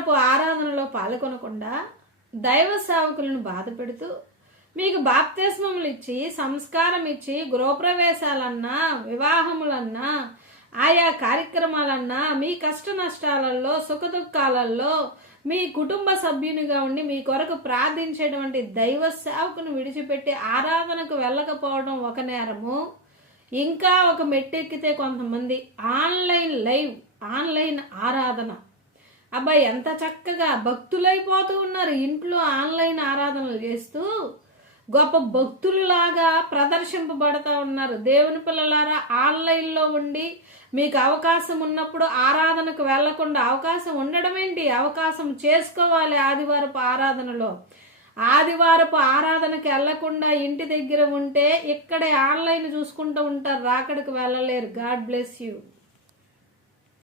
ఆదివారపు ఆరాధనలో పాల్గొనకుండా దైవ సేవకులను బాధ పెడుతూ మీకు బాప్తిస్మములు ఇచ్చి సంస్కారం ఇచ్చి గృహప్రవేశాలన్నా వివాహములన్నా ఆయా కార్యక్రమాలన్నా మీ కష్ట నష్టాలలో సుఖదుఖాలలో మీ కుటుంబ సభ్యునిగా ఉండి మీ కొరకు ప్రార్థించేటువంటి దైవ సేవకును విడిచిపెట్టి ఆరాధనకు వెళ్ళకపోవడం ఒక నేరము. ఇంకా ఒక మెట్టెక్కితే కొంతమంది ఆన్లైన్ ఆరాధన. అబ్బాయి ఎంత చక్కగా భక్తులైపోతూ ఉన్నారు, ఇంట్లో ఆన్లైన్ ఆరాధనలు చేస్తూ గొప్ప భక్తులలాగా ప్రదర్శింపబడతా ఉన్నారు. దేవుని పిల్లలారా, ఆన్లైన్లో ఉండి మీకు అవకాశం ఉన్నప్పుడు ఆరాధనకు వెళ్లకుండా అవకాశం ఉండడం ఏంటి, అవకాశం చేసుకోవాలి. ఆదివారపు ఆరాధనలో ఆదివారపు ఆరాధనకు వెళ్లకుండా ఇంటి దగ్గర ఉంటే ఇక్కడే ఆన్లైన్ చూసుకుంటూ ఉంటారు, రాకడికి వెళ్ళలేరు. God bless you.